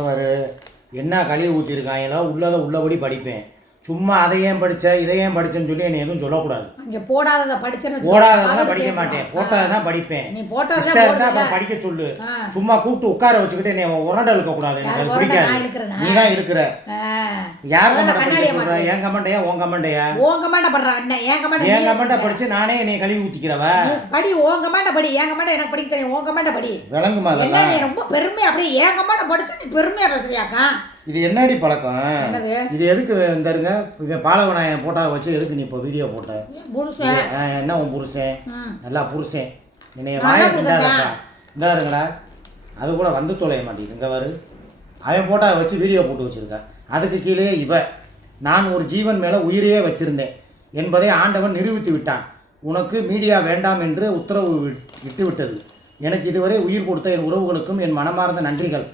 அவர் என்ன கழுவி ஊற்றிருக்காங்களோ உள்ளதை உள்ளபடி படிப்பேன். சும்மா அதை ஏன் படித்த இதை ஏன் படித்தேன்னு சொல்லி என்னை எதுவும் சொல்லக்கூடாது. இங்கே போடாததை படிச்சேன்னு போடாததான் படிக்க மாட்டேன், போட்டதை தான் படிப்பேன். நீ போட்டதை அப்புறம் படிக்க சொல்லு. சும்மா கூப்பிட்டு உட்கார வச்சுக்கிட்டு என்னை உரண்ட இருக்கக்கூடாது, எனக்கு அது பிடிக்காது. நீ தான் இருக்கிற யார் சொல்ற? என் கமெண்டையா உன் கமெண்டையா? உன் கமெண்ட பண்றான் என்ன? என் கமெண்ட படிச்சு நானே என்னை கழுவி ஊத்திக்கிறவ. படி உன் கமெண்ட படி, என் கமெண்ட எனக்கு படிக்க தெரியும். உன் கமெண்ட படி. விளங்குமா? என்ன நீ ரொம்ப பெருமையா அப்படியே என் கமெண்ட படிச்சு நீ பெருமையா பேசுறியாக்கா? இது என்னடி பழக்கம்? இது எதுக்கு இந்த இருங்க இவன் பாலவனாயன் போட்டா வச்சு எதுக்கு நீ இப்போ வீடியோ போட்ட? என்ன உன் புருஷன்? நல்லா புருஷன் என்னைய வாய பிண்டாதப்பா. இந்த இருங்கடா அது கூட வந்து தொலைய மாட்டேங்குது. இங்கே வரு அவன் போட்டா வச்சு வீடியோ போட்டு வச்சுருக்கேன். அதுக்கு கீழே நான் ஒரு ஜீவன் மேலே உயிரையே வச்சிருந்தேன் என்பதை ஆண்டவன் நிரூபித்து விட்டான். உனக்கு மீடியா வேண்டாம் என்று உத்தரவு விட்டுவிட்டது. எனக்கு இதுவரை உயிர் கொடுத்த என் உறவுகளுக்கும் என் மனமார்ந்த நன்றிகள்.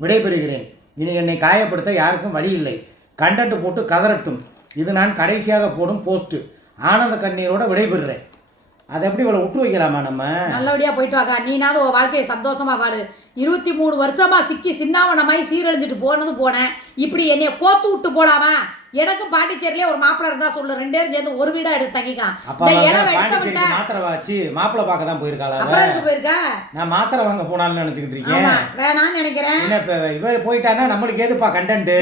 விடைபெறுகிறேன். இனி என்னை காயப்படுத்த யாருக்கும் வழி இல்லை. கண்டென்ட் போட்டு கதறட்டும். இது நான் கடைசியாக போடும் போஸ்ட்டு. ஆனந்த கண்ணீரோட விடைபெறுறேன். அதை எப்படி இவ்வளோ விட்டு வைக்கலாமா? நம்ம நல்லபடியாக போயிட்டு வாக்கா. நீனாவது ஒரு வாழ்க்கையை சந்தோஷமா வாழு. 23 வருஷமா சிக்கி சின்னாவனமாய் சீரழிஞ்சிட்டு போனேன். இப்படி என்னைய கோத்து விட்டு போலாமா? எனக்கும் பாண்டிச்சேரியிலே ஒரு மாப்பிள்ளை இருந்தா சொல்லு, 2 பேரும் சேர்ந்து ஒரு வீடா எடுத்து தங்கிக்கலாம். மாத்திரை வாச்சு மாப்பிள்ளை பார்க்க தான் போயிருக்காளா? போயிருக்கா? நான் மாத்திரை வாங்க போனாலும் நினைச்சுக்கிட்டு இருக்கேன். வேணான்னு நினைக்கிறேன். இவ போயிட்டானா நம்மளுக்கு ஏதுப்பா கண்டென்ட்?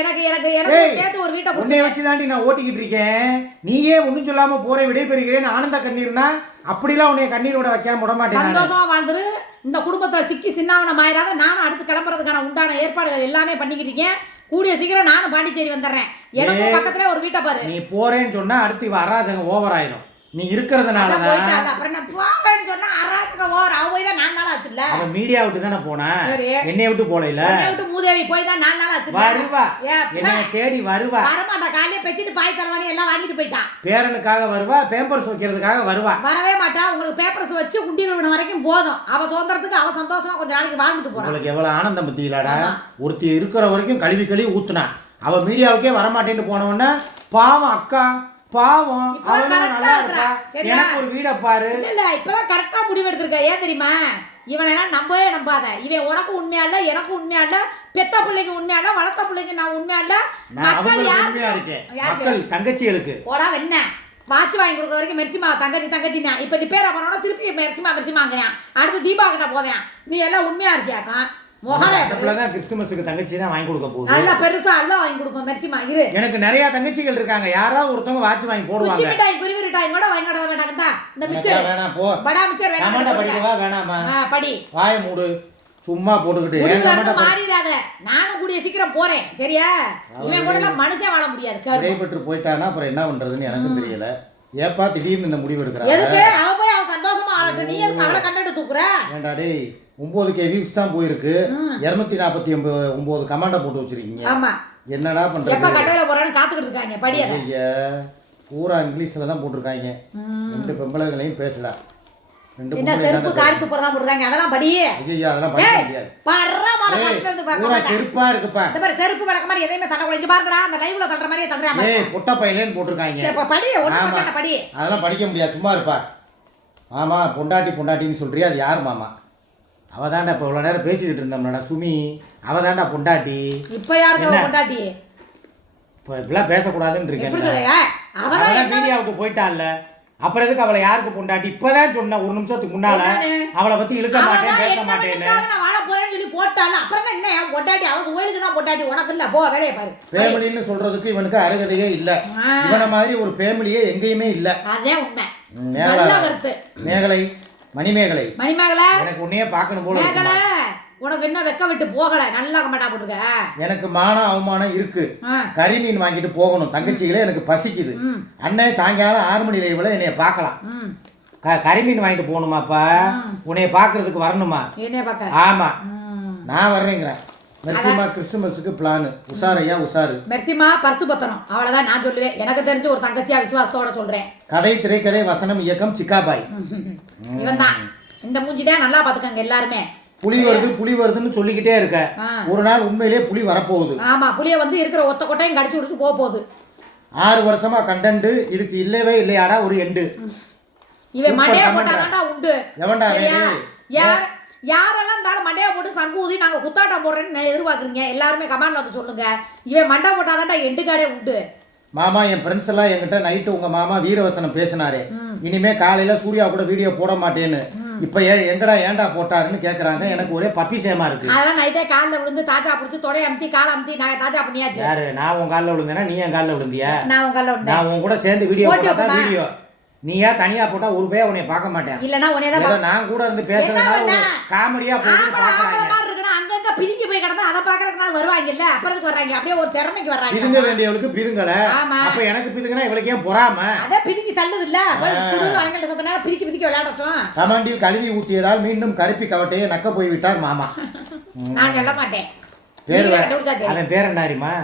எனக்கு சேர்த்து ஒரு வீட்டை உன்னை வச்சு தாண்டி நான் ஓட்டிக்கிட்டு இருக்கேன். நீயே ஒன்றும் சொல்லாம போற விடைபெறுகிறேன் ஆனந்த கண்ணீர்னா அப்படிலாம் உன்னை கண்ணீரோட வைக்காம விட மாட்டேன். சந்தோஷமா வாழ்ந்துரு. இந்த குடும்பத்துல சிக்கி சின்னாவனம் ஆயிராத. நானும் அடுத்து கிளம்புறதுக்கான உண்டான ஏற்பாடுகள் எல்லாமே பண்ணிக்கிட்டு இருக்கேன். கூடிய சீக்கிரம் நானும் பாண்டிச்சேரி வந்துடுறேன். எனக்கு பக்கத்துல ஒரு வீட்டை பாரு. நீ போறேன்னு சொன்னா அடுத்து இவ அராஜகம் ஓவர் ஆயிடும். நீ இருக்கிறதுனால அப்புறம் நான் போறேன்னு சொன்னா அராஜகம் ஓவர். அவ போய் தான் 4 நாள் ஆச்சுல்ல. அவன் மீடியா விட்டு தானே போனா, என்னைய விட்டு போல இல்ல. என்னைய விட்டு மூதேவி போய் தான் 4 நாள் ஆச்சு. வருவா, என்னைய தேடி வருவா. வரமாட்டா. காலையில பெச்சிட்டு பாய் தரவானி எல்லாம் வாங்கிட்டு போயிட்டான். பேரனுக்காக வருவா, பேப்பர்ஸ் வைக்கிறதுக்காக வருவா. வரவே மாட்டா. உங்களுக்கு பேப்பர்ஸ் வச்சு குண்டி விழுவன வரைக்கும் போதும். அவ சுதந்திரத்துக்கு அவ சந்தோஷமா கொஞ்ச நாளைக்கு வாழ்ந்துட்டு போறான். உங்களுக்கு எவ்வளவு ஆனந்தம் பத்தியிலடா. ஒருத்தி இருக்கிற வரைக்கும் கழுவி ஊத்துனா. அவ மீடியாவுக்கே வரமாட்டேன்னு போனவொன்னா பாவம் அக்கா பாவம் நல்லா இருக்கா. எனக்கு ஒரு வீட பாரு. இல்ல இப்பதான் கரெக்டா முடிவு எடுத்திருக்க. ஏன் தெரியுமா? இவனெல்லாம் நம்பவே நம்பாத. இவன் உனக்கு உண்மையா இல்ல, எனக்கு உண்மையா இல்ல, பெத்த பிள்ளைக்கு உண்மையா இல்ல, வளர்த்த பிள்ளைக்கு நான் உண்மையா இல்ல. மக்கள் உண்மையா இருக்கேன். மக்கள் தங்கச்சிகளுக்கு போடா என்ன வாட்ச் வாங்கி கொடுக்குற வரைக்கும் மெர்சிமா தங்கச்சி இப்ப நீ பேர போனோட திருப்பி மெர்சிமாங்கிறேன். அடுத்து தீபா கிட்ட போவேன். நீ எல்லாம் உண்மையா இருக்கியாக்கா? கிறிஸ்துமஸுக்கு தங்கச்சி தான் வாங்கி கொடுக்க போகுது. நல்லா பெருசா எல்லாம் வாங்கி கொடுக்கும் மெர்சிமா. இரு, எனக்கு நிறைய தங்கச்சிகள் இருக்காங்க. யாராவது ஒருத்தவங்க வாட்ச் வாங்கி போடுவாங்க. குச்சி மிட்டாய் குருவி மிட்டாய் கூட வாங்கி கொட வேண்டாங்கடா. இந்த மிச்சர் வேணாம் போ. படா மிச்சர் வேணாம். கமெண்ட் படிக்கவா வேணாமா? படி. வாயை மூடு. சும்மா போட்டுக்கிட்டு ஏன் கமெண்ட் மாறிடாத. நானும் கூடிய சீக்கிரம் போறேன். சரியா? இவன் கூட எல்லாம் மனுஷன் வாழ முடியாது. விடைபெற்று போயிட்டானா அப்புறம் என்ன பண்றதுன்னு எனக்கும் தெரியல. ஏப்பா திடீர்னு இந்த முடிவு எடுக்கறாங்க? எதுக்கு? அவ போய் அவ சந்தோஷமா ஆளட்டும். நீ எதுக்கு அவளை கண்டென்ட் தூக்குற? ஏண்டா டேய் 9K வியூஸ் தான் போயிருக்கு. 249 கமெண்ட போட்டு வச்சிருக்கீங்க. ஆமா. என்னடா பண்றது? எப்ப கடையில போறேன்னு காத்துக்கிட்டு இருக்காங்க. படியத. ஐயா பூரா இங்கிலீஷ்ல தான் போட்டுருக்காங்க. 2 பெம்பளைகளையும் பேசல. 2 என்ன செருப்பு காரி துப்புறதா போடுறாங்க. அதெல்லாம் படி. ஐயா அதெல்லாம் படிக்க முடியாது. பர்ற மால ஃபர்ஸ்ட் இருந்து பார்க்க பூரா செருப்பா இருக்குப்பா. இந்த மாதிரி செருப்பு வளக்க மாதிரி எதையுமே தள்ள கூடாது. இங்க பாருங்கடா அந்த லைவ்ல தள்ளுற மாதிரியே தள்ளுறாங்க. ஏய் பொட்ட பையலேன்னு போட்டுருக்காங்க. சரி படி. ஒண்ணு பச்சை படி. அதெல்லாம் படிக்க முடியாது. சும்மா இருப்பா. மாமா பொண்டாட்டின்னு சொல்றியா? அது யார் மாமா? அவ தாண்டா இப்போ இவ்வளோ நேரம் பேசிக்கிட்டு இருந்தோம்டா சுமி. அவ தாண்டா பொண்டாட்டி. இப்போ யாருக்கு பொண்டாட்டி? இப்போ இப்படிலாம் பேசக்கூடாதுன்னு இருக்கேன். அவதான் மீடியாவுக்கு போயிட்டான்ல, அப்புறம் எதுக்கு அவளை யாருக்கு பொண்டாட்டி? இப்பதான் சொன்ன ஒரு நிமிஷத்துக்கு முன்னால அவளை பத்தி இழுக்க மாட்டேன் பேச மாட்டேன்னு. நான் வாழ போறேன்னு சொல்லி போட்டால அப்புறம் என்ன பொண்டாட்டி? அவ கோயிலுக்கு தான் பொண்டாட்டி, உனக்கு இல்ல. போ வேலையை பாரு. ஃபேமிலின்னு சொல்றதுக்கு இவனுக்கு அருகதையே இல்ல. இவனை மாதிரி ஒரு ஃபேமிலியே எங்கேயுமே இல்ல. அதே உண்மை. மேகலை மணிமேகலை எனக்கு உன்னையே பார்க்கணும் போல மேகலை. உனக்கு என்ன வெக்க விட்டு போகல? நல்லா கமெண்டா போட்டுருக்க. எனக்கு மான அவமானம் இருக்கு. கறி மீன் வாங்கிட்டு போகணும். தங்கச்சிகளே எனக்கு பசிக்குது. அண்ணன் சாயங்காலம் 6 மணி லைவ்ல என்னைய பார்க்கலாம். கறி மீன் வாங்கிட்டு போகணுமாப்பா? உன்னைய பார்க்கறதுக்கு வரணுமா? ஆமா நான் வர்றேங்கிறேன். மெர்சிமா கிறிஸ்துமஸுக்கு பிளான். உஷாரையா உஷாரு. மெர்சிமா பர்சு பத்தனம். அவ்வளவுதான் நான் சொல்லுவேன். எனக்கு தெரிஞ்ச ஒரு தங்கச்சியா விசுவாசத்தோட சொல்றேன். கதை திரைக்கதை வசனம் இயக்கம் சிக்காபாய். இவன் தான். இந்த மூஞ்சிடா நல்லா பாத்துக்கங்க எல்லாருமே. புலி வருதுன்னு சொல்லிக்கிட்டே இருக்க. ஒரு நாள் உண்மையிலேயே புலி வரப்போகுது. ஆமா புலிய வந்து இருக்கிற ஒத்த கொட்டையும் கடிச்சு விட்டு போகுது. 6 வருஷமா கண்டென்ட் இதுக்கு இல்லவே இல்லையாடா ஒரு எண்டு. இவன் மண்டைய போட்டாதான்டா உண்டு. எவன்டா யார் யாரெல்லாம் இருந்தாலும் மண்டையை போட்டு சங்கு ஊதி நாங்கள் குத்தாட்டம் போடுறேன்னு எதிர்பார்க்குறீங்க எல்லாருமே கமெண்ட்ல வந்து சொல்லுங்க. இவன் மண்டை போட்டாதான்டா எண்டுக்காடே உண்டு. மாமா என் ஃப்ரெண்ட்ஸ் எல்லாம் என்கிட்ட நைட்டு உங்க மாமா வீரவசனம் பேசினாரு, இனிமே காலையில சூர்யா கூட வீடியோ போட மாட்டேன்னு. இப்ப எங்கடா ஏன்டா போட்டாருன்னு கேக்குறாங்க. எனக்கு ஒரே பப்பி சேமா இருக்கு. அதெல்லாம் நைட்டே காலில் விழுந்து தாஜா பிடிச்சி தொடைய அமுத்தி காலை அமுத்தி நான் தாஜா பண்ணியாச்சு. யாரு? நான் உன் காலில் விழுந்தேனா நீ என் காலில் விழுந்தியா? நான் உன் காலில் விழுந்தேன். நான் உன் கூட சேர்ந்து வீடியோ போட்டா வீடியோ நீயா தனியா போட்டா ஒரு பேர் உன்னை பார்க்க மாட்டேன். இல்லனா உன்னை தான் நான் கூட இருந்து பேசுறதுனால காமெடியா போட்டு பாக்குறாங்க. அங்கங்க பிதுங்கி போய் கிடந்தா அதை பாக்குறதுக்கு வருவாங்க இல்ல, அப்புறத்துக்கு வர்றாங்க. அப்படியே ஒரு திறமைக்கு வர்றாங்க. பிதுங்க வேண்டியவளுக்கு பிதுங்கல. அப்ப எனக்கு பிதுங்கனா இவளுக்கு ஏன் பொறாம? அத பிதுங்கி தள்ளுது இல்ல. குடு அவங்கள சத்த நேரம் பிதுக்கி பிதுக்கி விளையாடட்டும். கமாண்டில் கழுவி ஊத்தியதால் மீண்டும் கருப்பி கவட்டையை நக்க போய் விட்டார் மாமா. நான் சொல்ல மாட்டேன். அவன் பேர் என்ன தெரியுமா?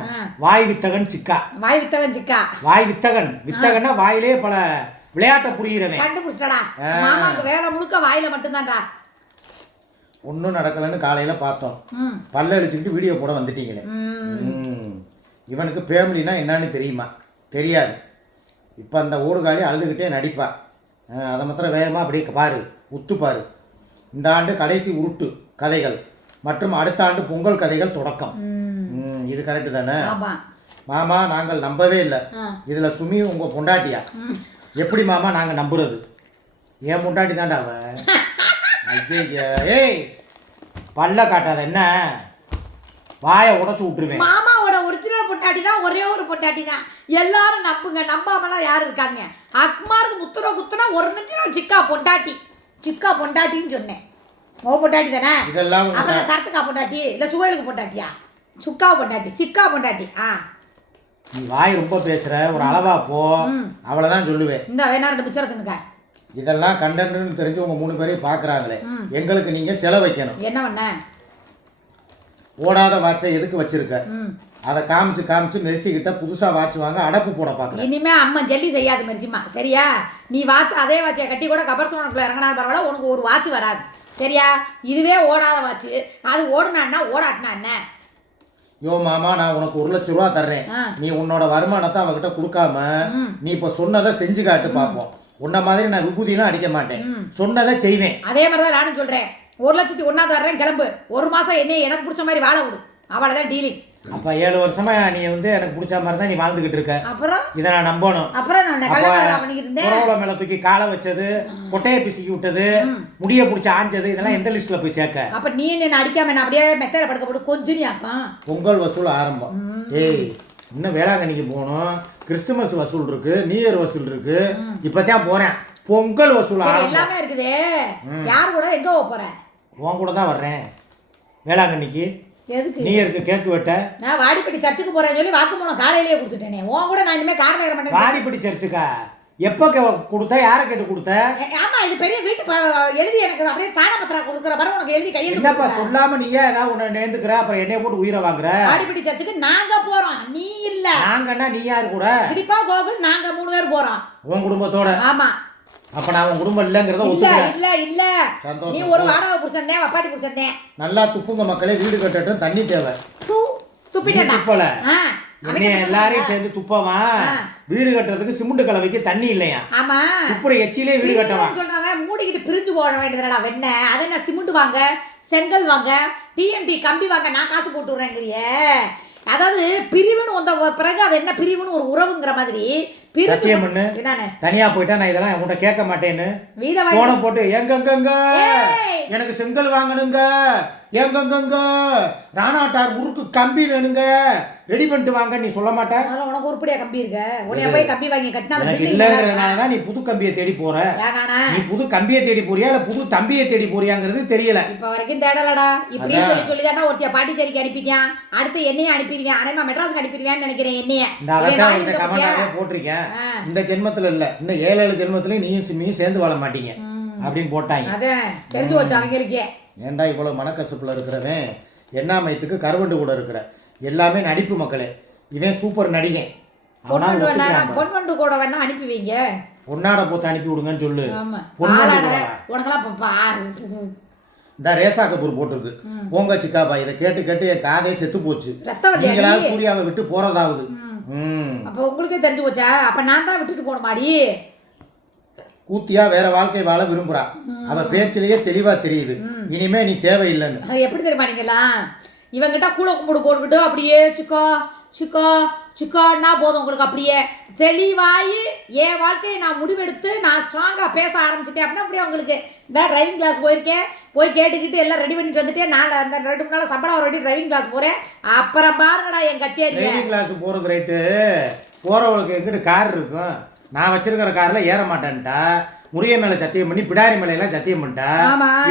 வாய் வித்தகன் சிக்கா. வாய் வித்தகன் சிக்கா. வாய் வித்தகன். வித்தகன்னா வாயிலே பல விளையாட்ட புரிகிறவன். கண்டுபிடிச்சடா. மாமாக்கு வேலை முழுக்க வாயில மட்டும்தான்டா. ஒன்றும் நடக்கலன்னு காலையில பார்த்தோம். பல்ல அடிச்சுக்கிட்டு வீடியோ போட வந்துட்டீங்களே. இவனுக்கு ஃபேமிலினா என்னன்னு தெரியுமா? தெரியாது. இப்போ அந்த ஓடுகாலி அழுதுகிட்டே நடிப்பா. அதை மாத்திரம் வேகமாக அப்படியே பாரு, உத்து பாரு. இந்த ஆண்டு கடைசி உருட்டு கதைகள் மற்றும் அடுத்த ஆண்டு பொங்கல் கதைகள் தொடக்கம். இது கரெக்டு தானே மாமா? நாங்கள் நம்பவே இல்லை. இதில் சுமி உங்கள் பொண்டாட்டியா? எப்படி மாமா நாங்கள் நம்புறது? ஏன் பொண்டாட்டி தான்டா அவ. ஏய் பல்ல காட்டாத, என்ன வாயை உடச்சு விட்டுருவேன். மாமாவோட ஒரிஜினல் பொண்டாட்டி தான், ஒரே ஒரு பொண்டாட்டி தான். எல்லாரும் நம்புங்க, நம்பாமலாம் யாரும் இருக்காங்க. அக்மாருக்கு முத்துற குத்துனா ஒரு நிமிஷம் சிக்கா பொண்டாட்டி. சிக்கா பொண்டாட்டின்னு சொன்னேன். ஓ பொண்டாட்டி தானே? இதெல்லாம் அப்புறம் சரத்துக்கா பொண்டாட்டி இல்லை சுவைலுக்கு பொண்டாட்டியா? சுக்கா பொண்டாட்டி, சிக்கா பொண்டாட்டி. நீ வாய் ரொம்ப பேசுற, ஒரு அளவா போ, அவ்வளவுதான் சொல்லுவேன். இந்த வேணா ரெண்டு பிச்சரை தின்னுக்க. இதெல்லாம் கண்டென்ட்னு தெரிஞ்சு உங்க 3 பேரையும் பாக்குறாங்களே, எங்களுக்கு நீங்க செலவு வைக்கணும். என்ன பண்ண? ஓடாத வாட்சை எதுக்கு வச்சிருக்க? அதை காமிச்சு காமிச்சு மெர்சி கிட்ட புதுசா வாட்ச் வாங்க அடப்பு போட பாக்குறேன். இனிமே அம்மா ஜல்லி செய்யாது மெர்சிமா, சரியா? நீ வாட்ச் அதே வாட்சை கட்டி கூட கபர்சோனுக்குள்ள இறங்கினாலும் பரவாயில்ல, உனக்கு ஒரு வாட்ச் வராது, சரியா? இதுவே ஓடாத வாட்ச், அது ஓடுனா ஓடாட்டினா என்ன? யோ மாமா, நான் உனக்கு 1 லட்சம் ரூபா தர்றேன். நீ உன்னோட வருமானத்தை அவகிட்ட கொடுக்காம நீ இப்ப சொன்னதை செஞ்சு காட்டு பார்ப்போம். உன்ன மாதிரி நான் விபூதிலாம் அடிக்க மாட்டேன், சொன்னதை செய்வேன். அதே மாதிரி தான் நானும் சொல்றேன். 1,01,000 தர்றேன், கிளம்பு. 1 மாசம் என்ன எனக்கு பிடிச்ச மாதிரி வாழ விடு, அவ்வளவுதான் டீலிங். அப்ப 7 வருஷமா நீ எனக்கு பிடிச்ச மாதிரி தான் நீ வாழ்ந்துகிட்டு இருக்க. அப்புறம் இதை நான் நம்பணும். அப்புறம் நான் கல்யாணம் பண்ணிக்கிட்டு இருந்தேன். புறவுல மேல தூக்கி காலை வச்சது, கொட்டையை பிசிக்கி விட்டது, முடிய பிடிச்சி ஆஞ்சது, இதெல்லாம் எந்த லிஸ்ட்ல போய் சேர்க்க? அப்ப நீ என்ன அடிக்காம நான் அப்படியே மெத்தையில படுக்க போட்டு கொஞ்சம் ஆக்கும். பொங்கல் வசூல் ஆரம்பம். ஏய் இன்னும் வேளாங்கண்ணிக்கு போகணும், கிறிஸ்துமஸ் வசூல் இருக்கு, நியூ இயர் வசூல் இருக்கு, இப்பதான் போறேன். பொங்கல் வசூல் எல்லாமே இருக்குது. யார் கூட எங்க போற? உன் கூட தான் வர்றேன் வேளாங்கண்ணிக்கு. எதுக்கு? நீ இருக்கு கேக்கு வெட்ட. நான் வாடிப்பட்டி சர்ச்சுக்கு போறேன்னு சொல்லி வாக்குமூலம் காலையிலேயே கொடுத்துட்டேனே. உன் கூட நான் இனிமே காரணம் ஏற மாட்டேன். வாடிப்பட்டி சர்ச்சுக்கா? எப்போ கொடுத்த? யாரை கேட்டு கொடுத்த? ஆமா, இது பெரிய வீட்டு எழுதி எனக்கு அப்படியே தான பத்திரம் கொடுக்குற பாரு, உனக்கு எழுதி கையில். என்னப்பா சொல்லாம நீ ஏதாவது உன்னை நேர்ந்துக்கிற, அப்புறம் என்னைய போட்டு உயிரை வாங்குற? வாடிப்பட்டி சர்ச்சுக்கு நாங்க போறோம், நீ இல்ல. நாங்கன்னா நீ யாரு கூட? கிரிப்பா கோகுல் நாங்க 3 பேர் போறோம். உன் குடும்பத்தோட? ஆமா. அப்ப நான் உன் குடும்பம் இல்லங்கறத ஒத்துக்கிறேன். இல்ல இல்ல இல்ல, நீ ஒரு வாடகை புருஷன் தான், வப்பாட்டி புருஷன் தான். நல்லா துப்புங்க மக்களே, வீடு கட்டட்டும், தண்ணி தேவை. துப்பிட்டேன். துப்பல என்ன எல்லாரையும் சேர்ந்து துப்பவா? வீடு கட்டுறதுக்கு சிமெண்ட் கலவைக்கு தண்ணி இல்லையா? ஆமா, துப்புற எச்சிலே வீடு கட்டவா சொல்றாங்க. மூடிக்கிட்டு பிரிஞ்சு போட வேண்டியதுடா. வெண்ண அது என்ன சிமெண்ட் வாங்க, செங்கல் வாங்க, டிஎன்டி கம்பி வாங்க நான் காசு போட்டு விடுறேங்கிறிய. அதாவது பிரிவுன்னு வந்த பிறகு அது என்ன பிரிவுன்னு ஒரு உறவுங்கிற மாதிரி தனியா போயிட்டா நான் இதெல்லாம் உன்கிட்ட கேட்க மாட்டேன்னு போன போட்டு எங்கெங்க எனக்கு செங்கல் வாங்கணுங்க, எங்கெங்க ராணாட்டார் முறுக்கு கம்பி வேணுங்க, ரெடி பண்ணிட்டு வாங்க நீ சொல்ல மாட்டேன். உனக்கு உருப்படியா கம்பி இருக்க? உன்னைய போய் கம்பி வாங்கி கட்டினா இல்லங்கிறதுனாலதான் நீ புது கம்பியை தேடி போற. நீ புது கம்பியை தேடி போறியா இல்ல புது தம்பியை தேடி போறியாங்கிறது தெரியல. இப்ப வரைக்கும் தேடலடா. இப்படி சொல்லி சொல்லிதாண்டா ஒருத்திய பாண்டிச்சேரிக்கு அனுப்பிக்கான், அடுத்து என்னைய அனுப்பிடுவேன், அனைமா மெட்ராஸுக்கு அனுப்பிடுவேன்னு நினைக்கிறேன். என்னைய கமெண்டாவே போட்டிருக்கேன். இந்த ஜென்மத்துல இல்ல, இன்னும் 7 ஜென்மத்துல நீயும் சிம்மியும் சேர்ந்து வாழ மாட்டீங்க அப்படின்னு போட்டாங்க. அதான் தெரிஞ்சு வச்சு அவங்களுக்கே. ஏன்டா இவ்வளவு மனக்கசப்புல இருக்கிறவன் எண்ணாமயத்துக்கு கருவண்டு கூட இருக்கிற எல்லாமே நடிப்பு மக்களே. இவன் சூப்பர் நடிகன். பொன்வண்டு கூட வேணா அனுப்பி வைங்க, பொன்னாட போத்து அனுப்பி விடுங்கன்னு சொல்லு. உனக்கெல்லாம் இந்த ரேசா கபூர் போட்டிருக்கு போங்க சிக்காபா. இதை கேட்டு கேட்டு என் காதே செத்து போச்சு. நீங்களாவது சூர்யாவை விட்டு போறதாவது. அப்ப உங்களுக்கே தெரிஞ்சு போச்சா? அப்ப நான் தான் விட்டுட்டு போகணுமாடி? கூத்தியா வேற வாழ்க்கை வாழ விரும்புறா. அவ பேச்சிலேயே தெளிவா தெரியுது இனிமே நீ தேவையில்லைன்னு. அது எப்படி தெரியுமா நீங்களாம் இவங்கிட்ட கூழ கும்பிடு போட்டுக்கிட்டு அப்படியே சுக்கா சுக்கா சுக்கான்னா போதும் உங்களுக்கு அப்படியே தெளிவாகி என் வாழ்க்கையை நான் முடிவெடுத்து நான் ஸ்ட்ராங்காக பேச ஆரம்பிச்சிட்டேன் அப்படின்னா அப்படியே உங்களுக்கு இந்த டிரைவிங் கிளாஸ் போயிருக்கேன் போய் கேட்டுக்கிட்டு எல்லாம் ரெடி பண்ணிட்டு வந்துட்டேன். நான் அந்த 2 நாள் சம்பளம் ஒரு டிரைவிங் கிளாஸ் போகிறேன். அப்புறம் பாருங்கடா என் கச்சேரி. டிரைவிங் கிளாஸ் போகிறது ரைட்டு, போகிறவங்களுக்கு எங்கிட்ட கார் இருக்கும். நான் வச்சிருக்கிற காரில் ஏற மாட்டேன்ட்டா, முறிய மேலே சத்தியம் பண்ணி பிடாரி மேலையெல்லாம் சத்தியம் பண்ணிட்டா.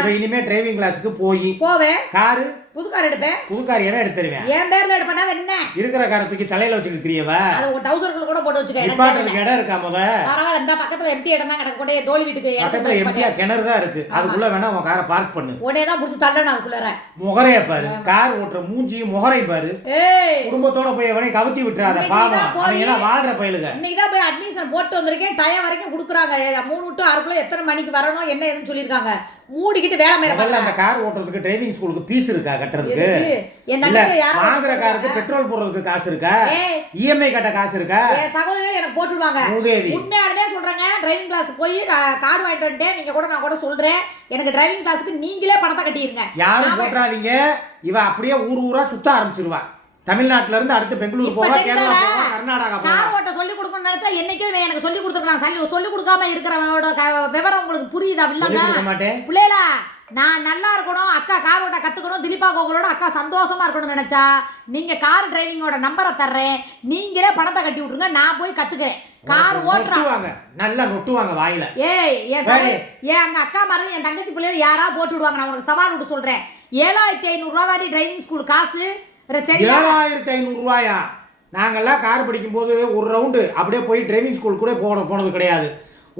இவ இனிமே டிரைவிங் கிளாஸுக்கு போவேன். காரு புது கார் எடுப்பேன். புது கார் எவன் எடுத்துருவேன்? என் பேர்ல எடுப்பா என்ன இருக்கிற காரத்துக்கு தலையில வச்சுக்கிட்டு தெரியவா? அது ஒரு டவுசர்கள் கூட போட்டு வச்சுக்க. நிப்பாட்டுறதுக்கு இடம் இருக்கா? முத பரவாயில்ல, இந்த பக்கத்துல எம்டி இடம் தான் கிடக்கு. கொண்டே தோழி வீட்டுக்கு பக்கத்துல எம்டியா கிணறு தான் இருக்கு. அதுக்குள்ள வேணா உன் காரை பார்க் பண்ணு. உடனே தான் புடிச்சு தள்ளணும் அதுக்குள்ள. முகரைய பாரு, கார் ஓட்டுற மூஞ்சியும் முகரை பாரு. குடும்பத்தோட போய் எவனையும் கவுத்தி விட்டுறாத பாவம். அவங்க வாழ்ற பயிலுங்க. இன்னைக்கு தான் போய் அட்மிஷன் போட்டு வந்திருக்கேன். டைம் வரைக்கும் கொடுக்குறாங்க. 3 to 6 எத்தனை மணிக்கு வரணும் என்ன ஏதுன்னு சொல்லியிருக்காங்க. மூடிக்கிட்டு வேலை மேல பார்க்கல. அந்த கார் ஓட்டுறதுக்கு டிரைவிங் ஸ்கூலுக்கு ஃபீஸ் இருக்கா கட்டுறதுக்கு? வாங்குற காருக்கு பெட்ரோல் போடுறதுக்கு காசு இருக்கா? இஎம்ஐ கட்ட காசு இருக்கா? சகோதரி எனக்கு போட்டுடுவாங்க. உண்மையாலுமே சொல்றேங்க, டிரைவிங் கிளாஸ் போய் கார்டு வாங்கிட்டு வந்துட்டேன். நீங்க கூட நான் கூட சொல்றேன், எனக்கு டிரைவிங் கிளாஸுக்கு நீங்களே பணத்தை கட்டிடுங்க. யாரும் போட்டுறாதீங்க. இவ அப்படியே ஊரா சுத்த ஆரம்பிச்சிருவா. தமிழ்நாட்டுல இருந்து அடுத்து பெங்களூர் போவா, கேரளா போவா, கர்நாடகா போவா. கார் ஓட்ட சொல்லி கொடுக்கணும்னு நினைச்சா என்னைக்கே எனக்கு சொல்லி கொடுத்துருக்காங்க. சொல்லி கொடுக்காம இருக்கிறவனோட விவரம் உங்களுக்கு புரியுதா? இல்லங்க பிள்ளைகளா, நான் நல்லா இருக்கணும், அக்கா கார் ஓட்ட கத்துக்கணும், திலீபா கோகுலோட அக்கா சந்தோஷமா இருக்கணும்னு நினைச்சா நீங்க கார் டிரைவிங்கோட நம்பரை தர்றேன், நீங்களே பணத்தை கட்டி விட்டுருங்க, நான் போய் கத்துக்கிறேன். கார் ஓட்டுறாங்க நல்லா நொட்டுவாங்க வாயில. ஏன் அங்க அக்கா மாதிரி என் தங்கச்சி பிள்ளைகள் யாரா போட்டு விடுவாங்க. நான் உனக்கு சவால் விட்டு சொல்றேன். 7500 ரூபா தாண்டி டிரைவிங் ஸ்கூல் காசு. 7500 ரூபாயா? நாங்கெல்லாம் கார் படிக்கும் போது ஒரு ரவுண்டு அப்படியே போய் டிரைவிங் ஸ்கூல் கூட போனது கிடையாது.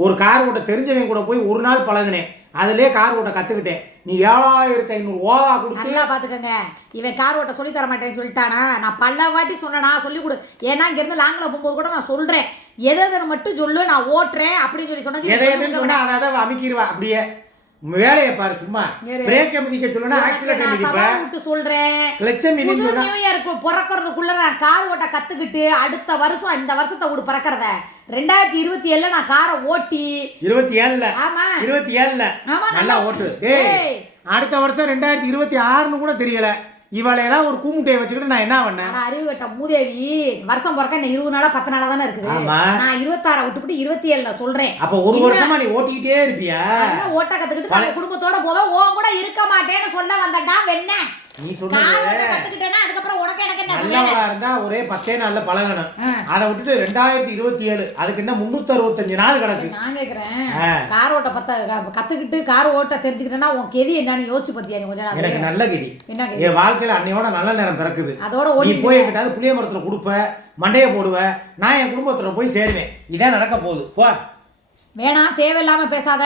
ஒரு கார் ஓட்ட தெரிஞ்சவங்க கூட போய் ஒரு நாள் பழகினேன். அதுலேயே கார் ஓட்ட கற்றுக்கிட்டேன். நீ 7500 ரூபா கொடுத்து நல்லா பார்த்துக்கங்க. இவன் கார் ஓட்ட சொல்லி தர மாட்டேன்னு சொல்லிட்டானா? நான் பல வாட்டி சொன்னேனா சொல்லி கொடு. ஏன்னா இங்கேருந்து லாங்கில் போகும்போது கூட நான் சொல்கிறேன், எதை மட்டும் சொல்லு, நான் ஓட்டுறேன் அப்படின்னு சொல்லி சொன்னா அதை அமைக்கிடுவா. அப்படியே வேலையை பாரு. சும்மா பிரேக் மிதிக்க சொல்லுனா ஆக்சிலேட்டர் மிதிப்பேன் விட்டு சொல்றேன். கிளட்ச் மிதிக்க சொன்னா நியூ இயர் பிறக்கிறதுக்குள்ள நான் கார் ஓட்ட கத்துக்கிட்டு அடுத்த வருஷம் இந்த வருஷத்தை விடு பிறக்கிறத 2027 நான் காரை ஓட்டி 27ல. ஆமா 27ல நல்லா ஓட்டு. டேய் அடுத்த வருஷம் 2026ன்னு கூட தெரியல. இவளையெல்லாம் ஒரு கூமுட்டையை வச்சுக்கிட்டு நான் என்ன பண்ணேன்? அறிவு கட்ட மூதேவி, வருஷம் பிறக்க இன்னும் 20 நாளா 10 நாளா தானே இருக்குது. நான் 26 விட்டுவிட்டு 27ல சொல்றேன். அப்ப ஒரு வருஷமா நீ ஓட்டிக்கிட்டே இருப்பியா? ஓட்ட கத்துக்கிட்டு குடும்பத்தோட போவேன். உன் கூட இருக்க மாட்டேன்னு சொல்ல வந்தடா வெண்ண. நீ சொன்னது கத்துக்கிட்டேன்னா அதுக்கப்புறம் உனக்கு எனக்கு என்ன நல்லவளா இருந்தா ஒரே 10 நாள்ல பழகணும். அதை விட்டுட்டு 2027 அதுக்கு என்ன 365 நாள் கிடக்கு. நான் கேக்குறேன், கார் ஓட்ட கத்துக்கிட்டு கார் ஓட்ட தெரிஞ்சுக்கிட்டேன்னா உனக்கு எது என்னன்னு யோசிச்சு பத்தியா? நீ கொஞ்சம் எனக்கு நல்ல கதி. என் வாழ்க்கையில அன்னையோட நல்ல நேரம் பிறக்குது. அதோட நீ போய் என்கிட்ட புளிய மரத்துல கொடுப்ப, மண்டையை போடுவ, நான் என் குடும்பத்துல போய் சேருவேன். இதான் நடக்க போகுது. போ. வேணாம், தேவையில்லாம பேசாத.